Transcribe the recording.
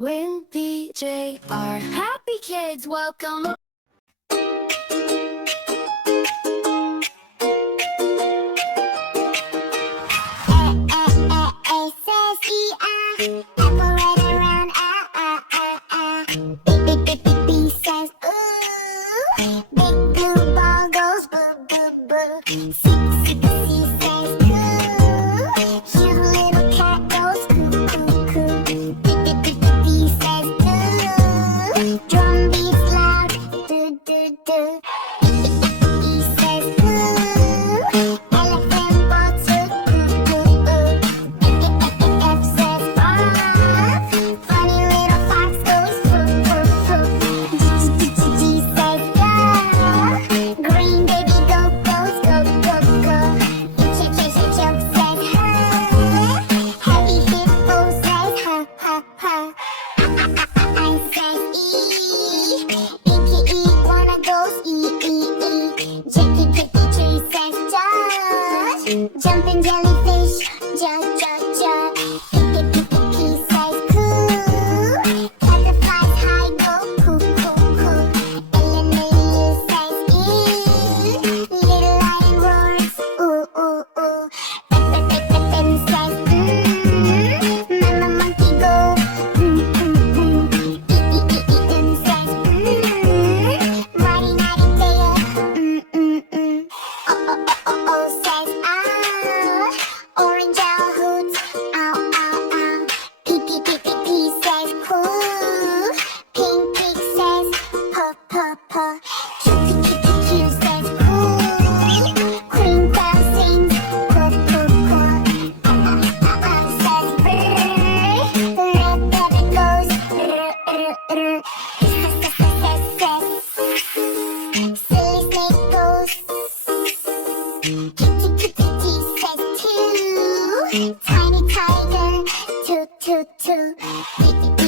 When BJ are happy kids, welcome. A says E-I, apple right around B says ooh, big blue ball goes boo boo boo. C says coo, cute little cat goes coo coo coo. D says do, drum beats loud do do do. E says ooh, elephant walks ooh ooh ooh. F says off, funny little fox goes poof poof poof. G says go, green baby goat goes go go go. Choke says ha, happy hippo says ha ha ha. I says E, Pinky iguana goes E. Chicky tree says Josh, jumping jellyfish, ja. P says coo, cat that flies high go coo. Elevator says E, little lion roars ooh. Ben says mama monkey go M says mighty tail O says orange owl hoots ow. P says cool, pink pig says puh. Q says cool, queen crow sings purr. Says brr, red rabbit goes rrr. Silly snake goes. Kitty says too, tiny tiger toot.